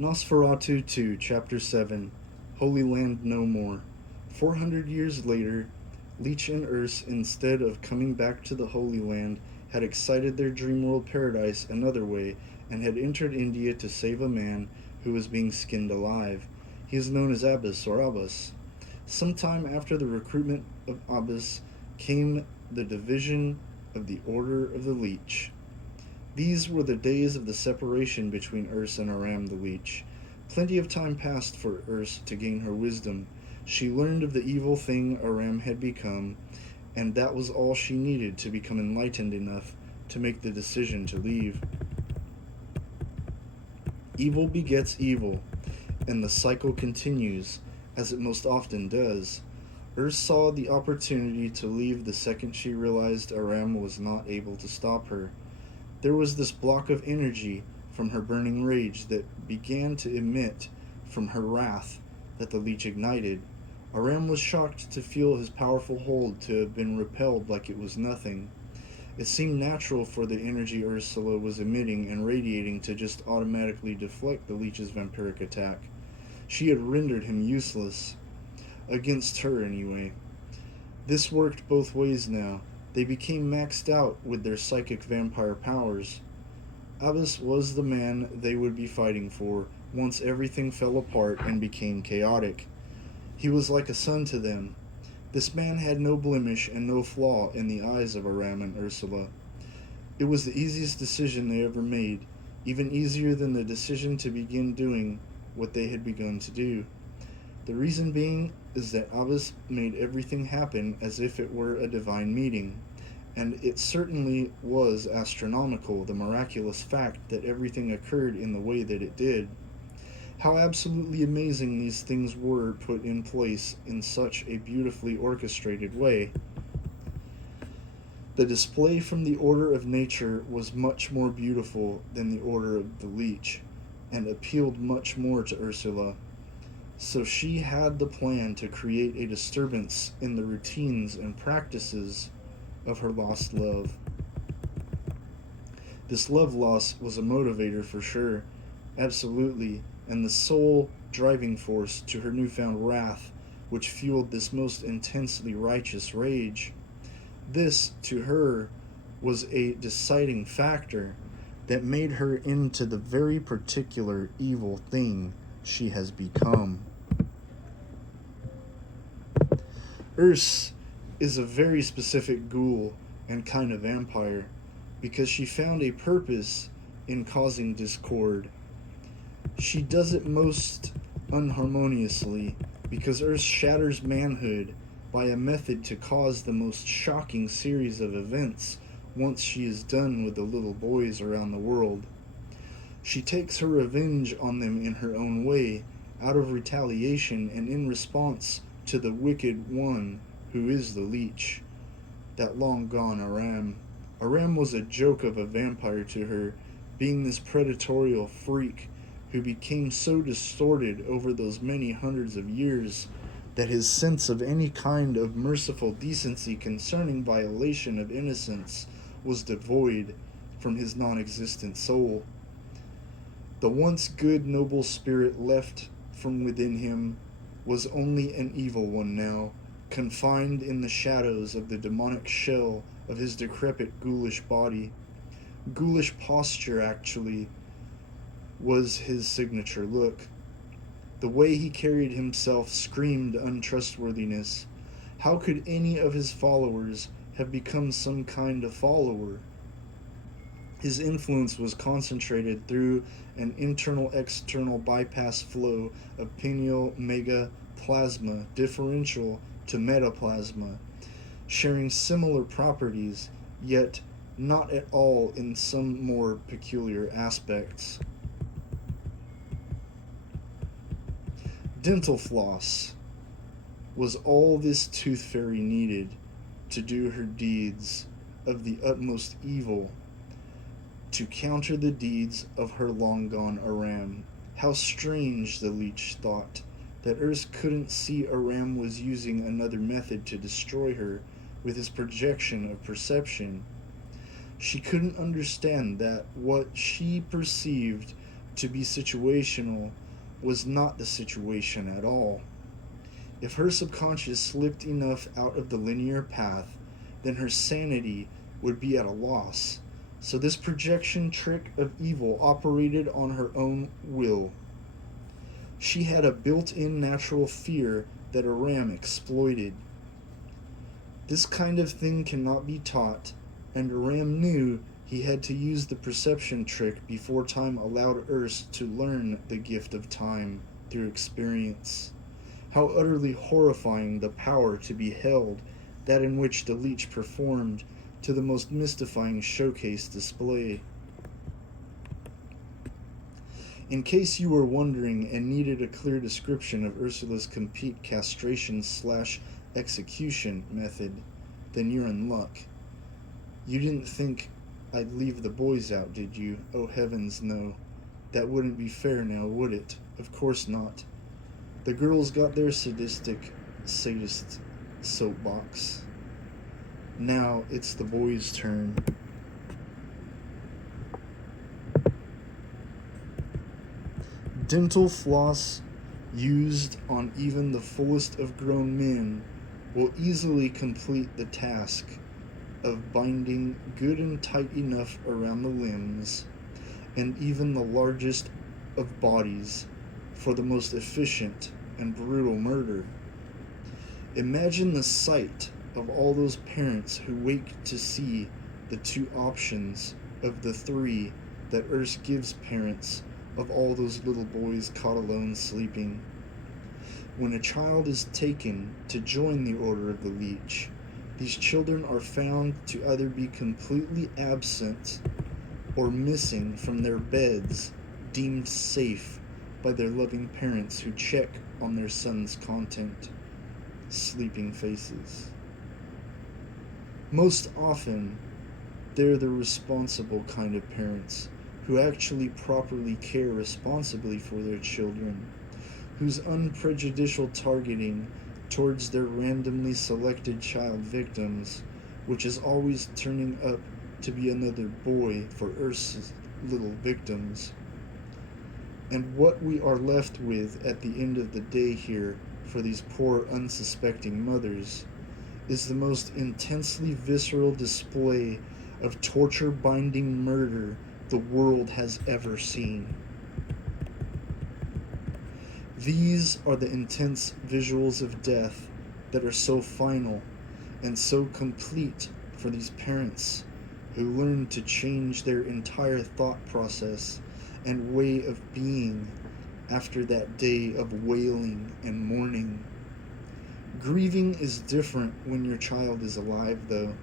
NOS4A22, Chapter 7, Holy Land No More. 400 years later, Leech and Urs, instead of coming back to the Holy Land, had excited their dream world paradise another way and had entered India to save a man who was being skinned alive. He is known as Abbas or Abbas. Sometime after the recruitment of Abbas came the division of the Order of the Leech. These were the days of the separation between Urs and Aram the Leech. Plenty of time passed for Urs to gain her wisdom. She learned of the evil thing Aram had become, and that was all she needed to become enlightened enough to make the decision to leave. Evil begets evil, and the cycle continues, as it most often does. Urs saw the opportunity to leave the second she realized Aram was not able to stop her. There was this block of energy from her burning rage that began to emit from her wrath that the leech ignited. Aram was shocked to feel his powerful hold to have been repelled like it was nothing. It seemed natural for the energy Ursula was emitting and radiating to just automatically deflect the leech's vampiric attack. She had rendered him useless. Against her, anyway. This worked both ways now. They became maxed out with their psychic vampire powers. Abbas was the man they would be fighting for once everything fell apart and became chaotic. He was like a son to them. This man had no blemish and no flaw in the eyes of Aram and Ursula. It was the easiest decision they ever made, even easier than the decision to begin doing what they had begun to do. The reason being is that Abbas made everything happen as if it were a divine meeting, and it certainly was astronomical, the miraculous fact that everything occurred in the way that it did. How absolutely amazing these things were put in place in such a beautifully orchestrated way. The display from the order of nature was much more beautiful than the order of the leech, and appealed much more to Ursula. So she had the plan to create a disturbance in the routines and practices of her lost love. This love loss was a motivator for sure, absolutely, and the sole driving force to her newfound wrath, which fueled this most intensely righteous rage. This, to her, was a deciding factor that made her into the very particular evil thing she has become. Urs is a very specific ghoul and kind of vampire because she found a purpose in causing discord. She does it most unharmoniously because Urs shatters manhood by a method to cause the most shocking series of events once she is done with the little boys around the world. She takes her revenge on them in her own way, out of retaliation and in response to the wicked one who is the leech, that long gone Aram. Aram was a joke of a vampire to her, being this predatorial freak who became so distorted over those many hundreds of years that his sense of any kind of merciful decency concerning violation of innocence was devoid from his non existent soul. The once good, noble spirit left from within him was only an evil one now, confined in the shadows of the demonic shell of his decrepit ghoulish body. Ghoulish posture, actually, was his signature look. The way he carried himself screamed untrustworthiness. How could any of his followers have become some kind of follower? His influence was concentrated through an internal-external bypass flow of pineal megaplasma differential to metaplasma, sharing similar properties, yet not at all in some more peculiar aspects. Dental floss was all this tooth fairy needed to do her deeds of the utmost evil, to counter the deeds of her long-gone Aram. How strange, the leech thought, that Urs couldn't see Aram was using another method to destroy her with his projection of perception. She couldn't understand that what she perceived to be situational was not the situation at all. If her subconscious slipped enough out of the linear path, then her sanity would be at a loss. So this projection trick of evil operated on her own will. She had a built-in natural fear that Aram exploited. This kind of thing cannot be taught, and Aram knew he had to use the perception trick before time allowed Urs to learn the gift of time through experience. How utterly horrifying the power to be held, that in which the leech performed, to the most mystifying showcase display. In case you were wondering and needed a clear description of Ursula's complete castration/execution method, then you're in luck. You didn't think I'd leave the boys out, did you? Oh heavens, no. That wouldn't be fair now, would it? Of course not. The girls got their sadist soapbox. Now it's the boys' turn. Dental floss used on even the fullest of grown men will easily complete the task of binding good and tight enough around the limbs and even the largest of bodies for the most efficient and brutal murder. Imagine the sight of all those parents who wake to see the two options of the three that Urs gives parents of all those little boys caught alone sleeping. When a child is taken to join the Order of the Leech, these children are found to either be completely absent or missing from their beds, deemed safe by their loving parents who check on their son's content, sleeping faces. Most often, they're the responsible kind of parents who actually properly care responsibly for their children, whose unprejudicial targeting towards their randomly selected child victims, which is always turning up to be another boy for Ursa's little victims. And what we are left with at the end of the day here for these poor unsuspecting mothers is the most intensely visceral display of torture-binding murder the world has ever seen. These are the intense visuals of death that are so final and so complete for these parents who learn to change their entire thought process and way of being after that day of wailing and mourning. Grieving is different when your child is alive, though.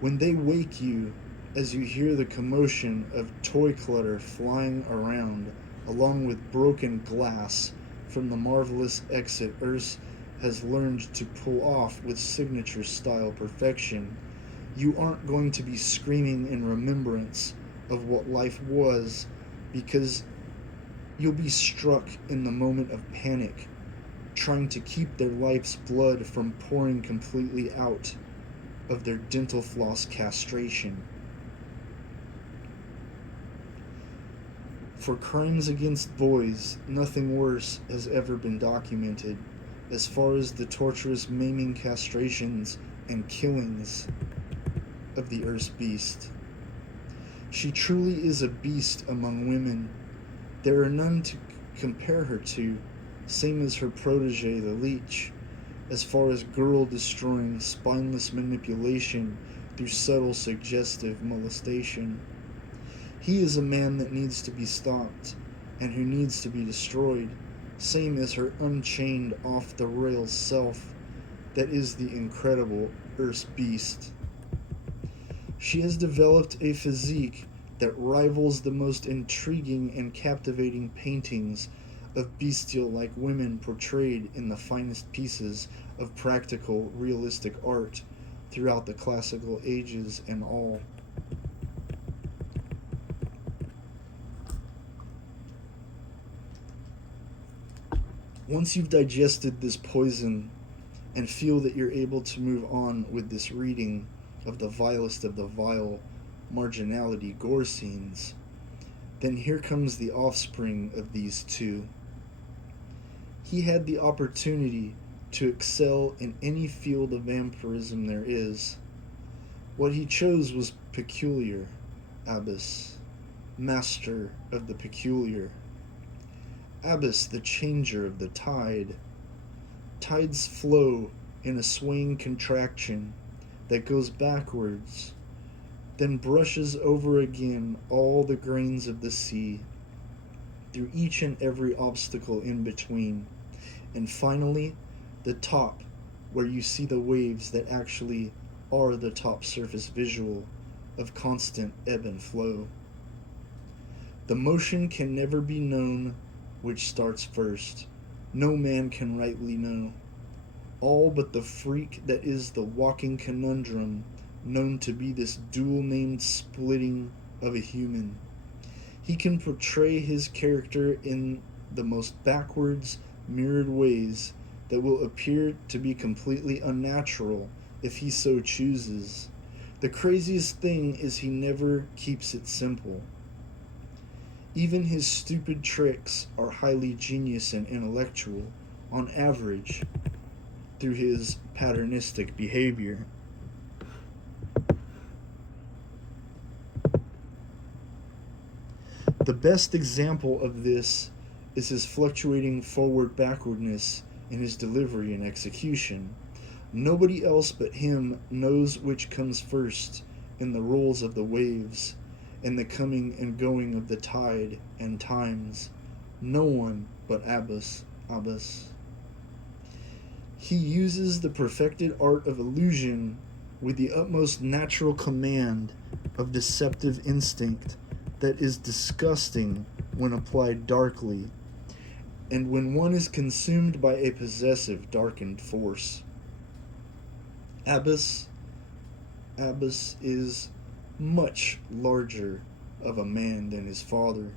When they wake you, as you hear the commotion of toy clutter flying around, along with broken glass from the marvelous exit Urs has learned to pull off with signature-style perfection, you aren't going to be screaming in remembrance of what life was, because you'll be struck in the moment of panic, trying to keep their life's blood from pouring completely out of their dental floss castration. For crimes against boys, nothing worse has ever been documented as far as the torturous maiming castrations and killings of the Urs beast. She truly is a beast among women. There are none to compare her to, same as her protege, the leech, as far as girl-destroying, spineless manipulation through subtle, suggestive molestation. He is a man that needs to be stopped, and who needs to be destroyed, same as her unchained, off-the-rails self that is the incredible Urs beast. She has developed a physique that rivals the most intriguing and captivating paintings of bestial-like women portrayed in the finest pieces of practical, realistic art throughout the classical ages and all. Once you've digested this poison and feel that you're able to move on with this reading of the vilest of the vile marginality gore scenes, then here comes the offspring of these two. He had the opportunity to excel in any field of vampirism there is. What he chose was peculiar, Abbas, master of the peculiar. Abbas, the changer of the tide. Tides flow in a swaying contraction that goes backwards, then brushes over again all the grains of the sea, through each and every obstacle in between, and finally, the top, where you see the waves that actually are the top surface visual of constant ebb and flow. The motion can never be known which starts first. No man can rightly know. All but the freak that is the walking conundrum, known to be this dual-named splitting of a human. He can portray his character in the most backwards, mirrored ways that will appear to be completely unnatural if he so chooses. The craziest thing is he never keeps it simple. Even his stupid tricks are highly genius and intellectual, on average, through his patternistic behavior. The best example of this is his fluctuating forward-backwardness in his delivery and execution. Nobody else but him knows which comes first in the rolls of the waves and the coming and going of the tide and times. No one but Abbas. He uses the perfected art of illusion with the utmost natural command of deceptive instinct that is disgusting when applied darkly, and when one is consumed by a possessive, darkened force. Abbas is much larger of a man than his father,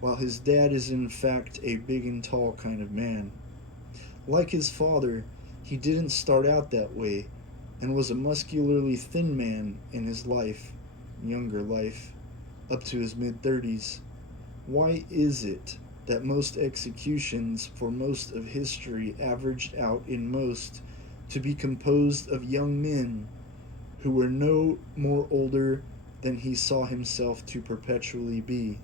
while his dad is in fact a big and tall kind of man. Like his father, he didn't start out that way, and was a muscularly thin man in his younger life, up to his mid-30s. Why is it that most executions for most of history averaged out in most to be composed of young men who were no more older than he saw himself to perpetually be?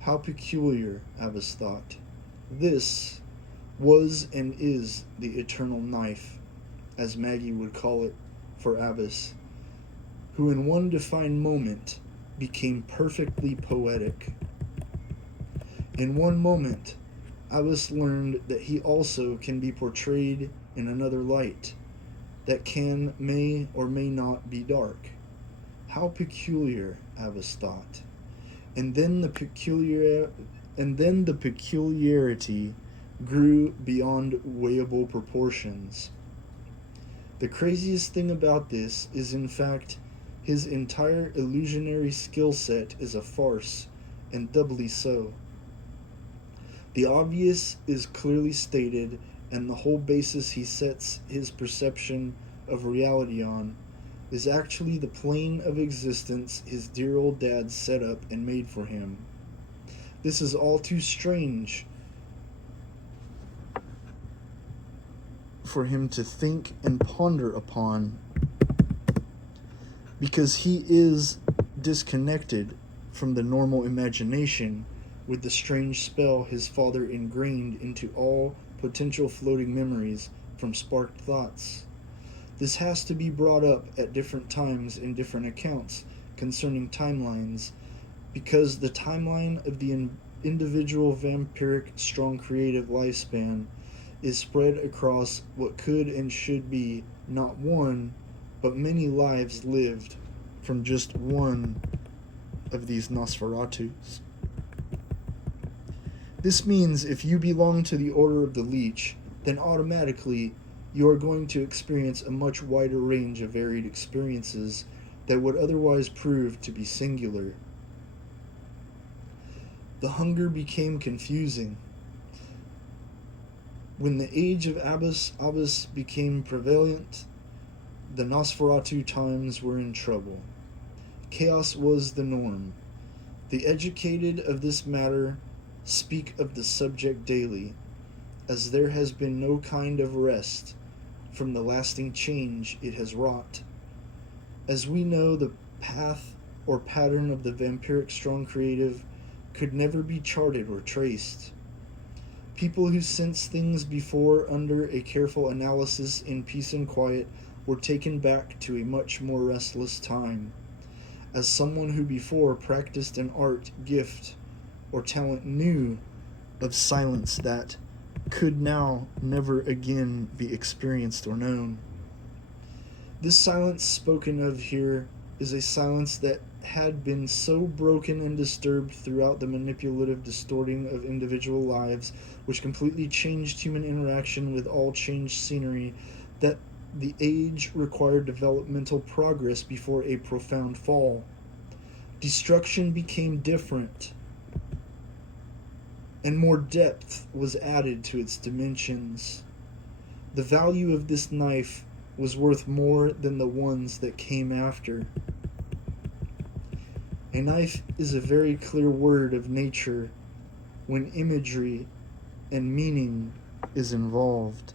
How peculiar, Abbas thought. This was and is the eternal knife, as Maggie would call it, for Abbas, who in one defined moment became perfectly poetic. In one moment, Abbas learned that he also can be portrayed in another light, that may or may not be dark. How peculiar, Abbas thought. And then the peculiarity grew beyond weighable proportions. The craziest thing about this is, in fact, his entire illusionary skill set is a farce, and doubly so. The obvious is clearly stated, and the whole basis he sets his perception of reality on is actually the plane of existence his dear old dad set up and made for him. This is all too strange for him to think and ponder upon, because he is disconnected from the normal imagination with the strange spell his father ingrained into all potential floating memories from sparked thoughts. This has to be brought up at different times in different accounts concerning timelines, because the timeline of the individual vampiric strong creative lifespan is spread across what could and should be not one, but many lives lived from just one of these NOS4A22s. This means if you belong to the Order of the Leech, then automatically you are going to experience a much wider range of varied experiences that would otherwise prove to be singular. The hunger became confusing. When the age of Abbas became prevalent, the NOS4A22 times were in trouble. Chaos was the norm. The educated of this matter speak of the subject daily, as there has been no kind of rest from the lasting change it has wrought. As we know, the path or pattern of the vampiric strong creative could never be charted or traced. People who sensed things before under a careful analysis in peace and quiet were taken back to a much more restless time. As someone who before practiced an art, gift, or talent knew of silence that could now never again be experienced or known. This silence spoken of here is a silence that had been so broken and disturbed throughout the manipulative distorting of individual lives, which completely changed human interaction with all changed scenery, that the age required developmental progress before a profound fall. Destruction became different, and more depth was added to its dimensions. The value of this knife was worth more than the ones that came after. A knife is a very clear word of nature when imagery and meaning is involved.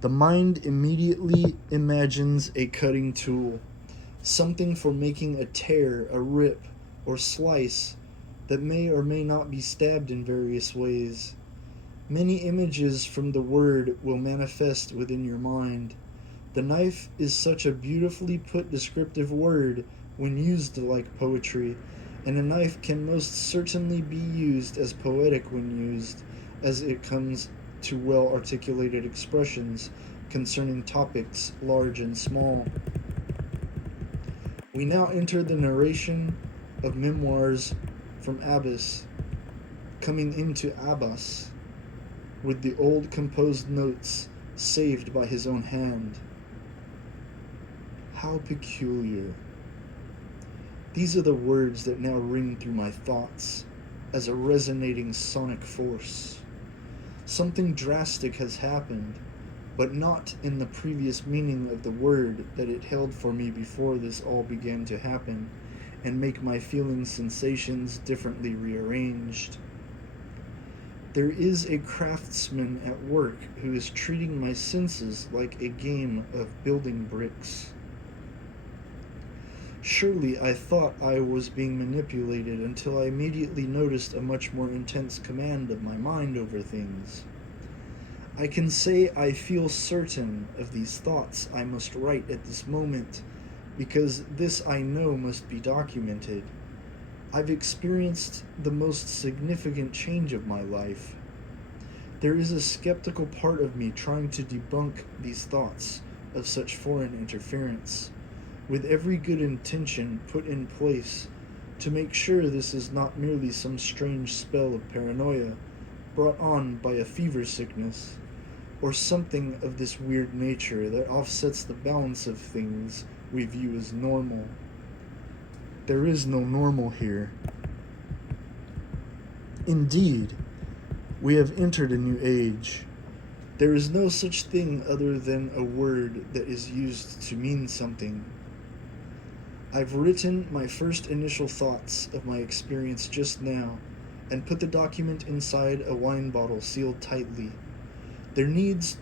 The mind immediately imagines a cutting tool, something for making a tear, a rip, or slice that may or may not be stabbed in various ways. Many images from the word will manifest within your mind. The knife is such a beautifully put descriptive word when used like poetry, and a knife can most certainly be used as poetic when used, as it comes to well articulated expressions concerning topics large and small. We now enter the narration of memoirs from Abbas, coming into Abbas, with the old composed notes saved by his own hand. How peculiar. These are the words that now ring through my thoughts as a resonating sonic force. Something drastic has happened, but not in the previous meaning of the word that it held for me before this all began to happen and make my feeling sensations differently rearranged. There is a craftsman at work who is treating my senses like a game of building bricks. Surely I thought I was being manipulated until I immediately noticed a much more intense command of my mind over things. I can say I feel certain of these thoughts I must write at this moment, because this I know must be documented. I've experienced the most significant change of my life. There is a skeptical part of me trying to debunk these thoughts of such foreign interference, with every good intention put in place to make sure this is not merely some strange spell of paranoia brought on by a fever sickness, or something of this weird nature that offsets the balance of things we view as normal. There is no normal here. Indeed, we have entered a new age. There is no such thing other than a word that is used to mean something. I've written my first initial thoughts of my experience just now and put the document inside a wine bottle sealed tightly. There needs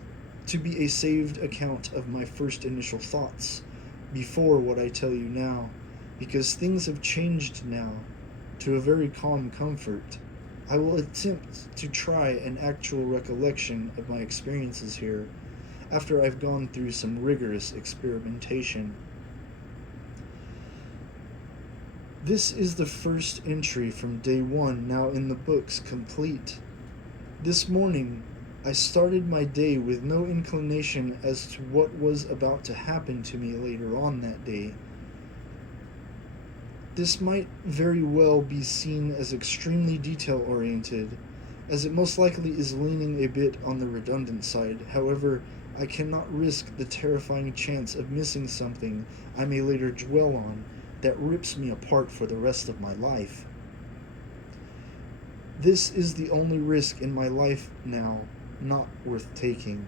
to be a saved account of my first initial thoughts before what I tell you now, because things have changed now to a very calm comfort. I will attempt to try an actual recollection of my experiences here after I've gone through some rigorous experimentation. This is the first entry from day one now in the books complete. This morning, I started my day with no inclination as to what was about to happen to me later on that day. This might very well be seen as extremely detail-oriented, as it most likely is leaning a bit on the redundant side. However, I cannot risk the terrifying chance of missing something I may later dwell on that rips me apart for the rest of my life. This is the only risk in my life now not worth taking.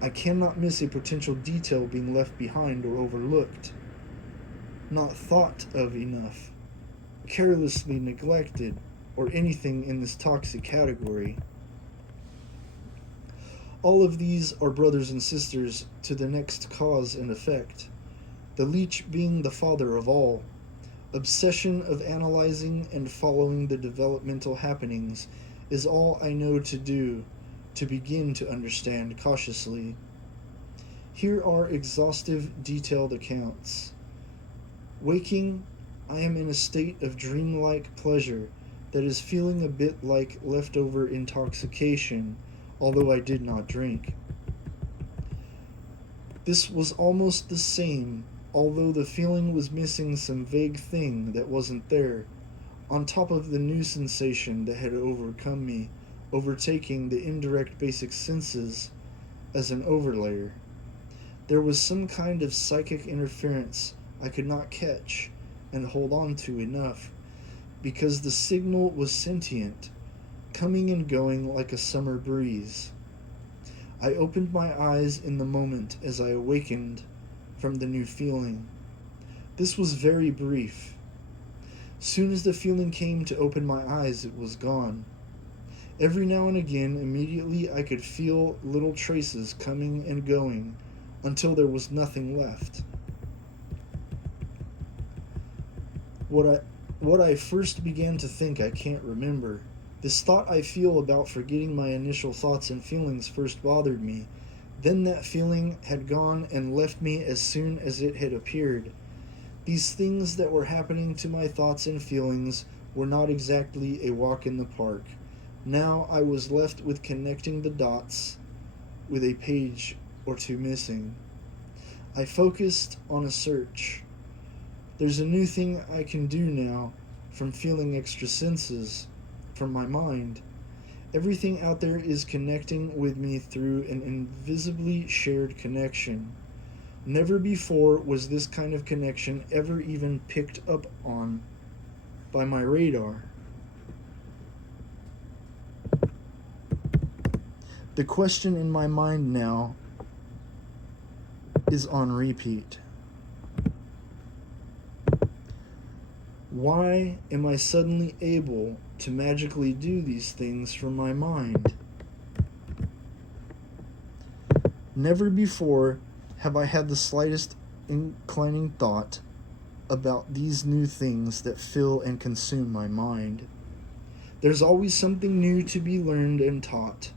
I cannot miss a potential detail being left behind or overlooked. not thought of enough, carelessly neglected, or anything in this toxic category. All of these are brothers and sisters to the next cause and effect, the leech being the father of all. Obsession of analyzing and following the developmental happenings is all I know to do to begin to understand cautiously. Here are exhaustive, detailed accounts. Waking, I am in a state of dreamlike pleasure that is feeling a bit like leftover intoxication, although I did not drink. This was almost the same, although the feeling was missing some vague thing that wasn't there, on top of the new sensation that had overcome me, overtaking the indirect basic senses as an overlayer. There was some kind of psychic interference I could not catch and hold on to enough, because the signal was sentient, coming and going like a summer breeze. I opened my eyes in the moment as I awakened from the new feeling. This was very brief. Soon as the feeling came to open my eyes, it was gone. Every now and again, immediately I could feel little traces coming and going until there was nothing left. What I first began to think I can't remember. This thought I feel about forgetting my initial thoughts and feelings first bothered me. Then that feeling had gone and left me as soon as it had appeared. These things that were happening to my thoughts and feelings were not exactly a walk in the park. Now I was left with connecting the dots with a page or two missing. I focused on a search. There's a new thing I can do now from feeling extra senses, from my mind. Everything out there is connecting with me through an invisibly shared connection. Never before was this kind of connection ever even picked up on by my radar. The question in my mind now is on repeat. Why am I suddenly able to magically do these things from my mind? Never before have I had the slightest inclining thought about these new things that fill and consume my mind. There's always something new to be learned and taught.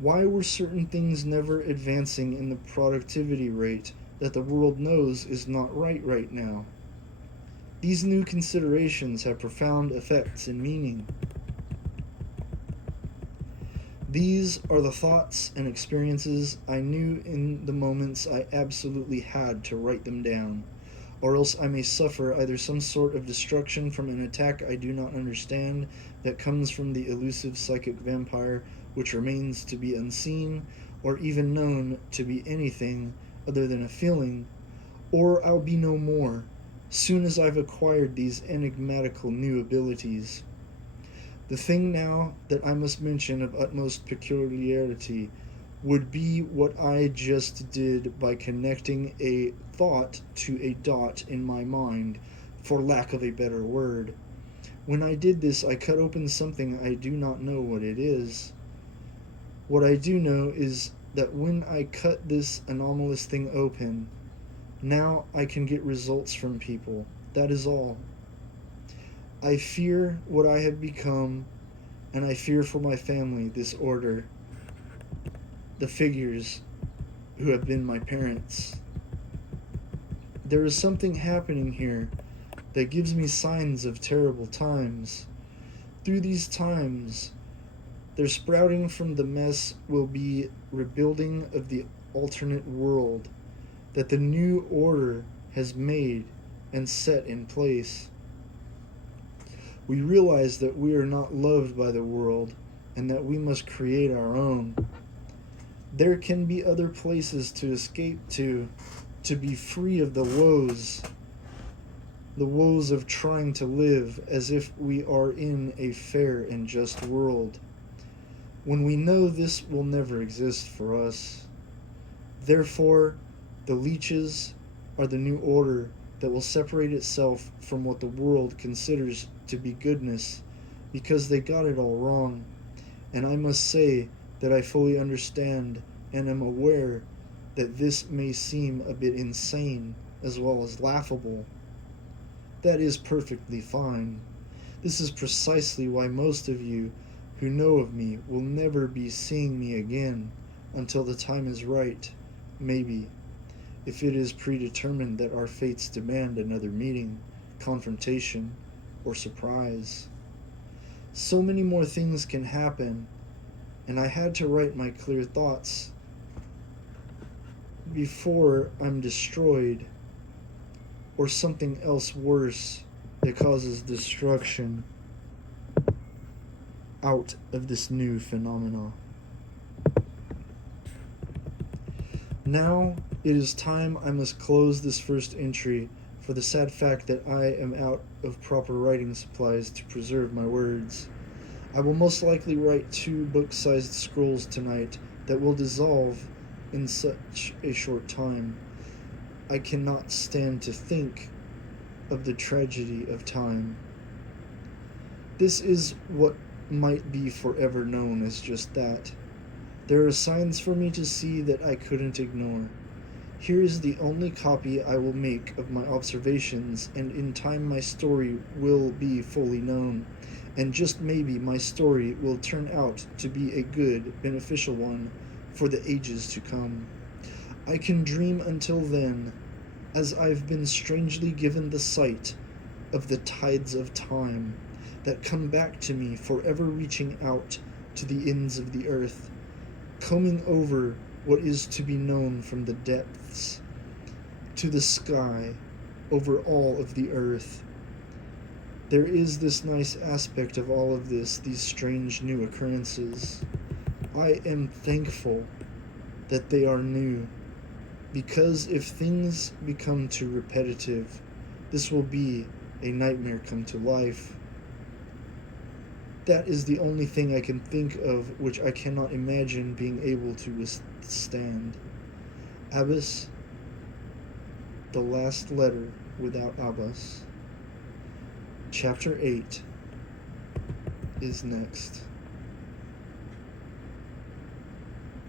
Why were certain things never advancing in the productivity rate that the world knows is not right now? These new considerations have profound effects and meaning. These are the thoughts and experiences I knew in the moments I absolutely had to write them down, or else I may suffer either some sort of destruction from an attack I do not understand that comes from the elusive psychic vampire which remains to be unseen, or even known to be anything other than a feeling, or I'll be no more, soon as I've acquired these enigmatical new abilities. The thing now that I must mention of utmost peculiarity would be what I just did by connecting a thought to a dot in my mind, for lack of a better word. When I did this, I cut open something I do not know what it is. What I do know is that when I cut this anomalous thing open, now I can get results from people. That is all. I fear what I have become, and I fear for my family this order, the figures who have been my parents. There is something happening here that gives me signs of terrible times. Through these times, their sprouting from the mess will be rebuilding of the alternate world that the new order has made and set in place. We realize that we are not loved by the world and that we must create our own. There can be other places to escape to be free of the woes of trying to live as if we are in a fair and just world, when we know this will never exist for us. Therefore, the leeches are the new order that will separate itself from what the world considers to be goodness because they got it all wrong. And I must say that I fully understand and am aware that this may seem a bit insane as well as laughable. That is perfectly fine. This is precisely why most of you who know of me will never be seeing me again until the time is right, maybe, if it is predetermined that our fates demand another meeting, confrontation, or surprise. So many more things can happen, and I had to write my clear thoughts before I'm destroyed, or something else worse that causes destruction out of this new phenomena. Now it is time I must close this first entry for the sad fact that I am out of proper writing supplies to preserve my words. I will most likely write 2 book-sized scrolls tonight that will dissolve in such a short time. I cannot stand to think of the tragedy of time. This is what might be forever known as just that. There are signs for me to see that I couldn't ignore. Here is the only copy I will make of my observations, and in time my story will be fully known, and just maybe my story will turn out to be a good, beneficial one for the ages to come. I can dream until then, as I've been strangely given the sight of the tides of time that come back to me, forever reaching out to the ends of the earth, combing over what is to be known from the depths to the sky over all of the earth. There is this nice aspect of all of this, these strange new occurrences. I am thankful that they are new, because if things become too repetitive, this will be a nightmare come to life. That is the only thing I can think of which I cannot imagine being able to withstand. Abbas, the last letter without Abbas. Chapter 8 is next.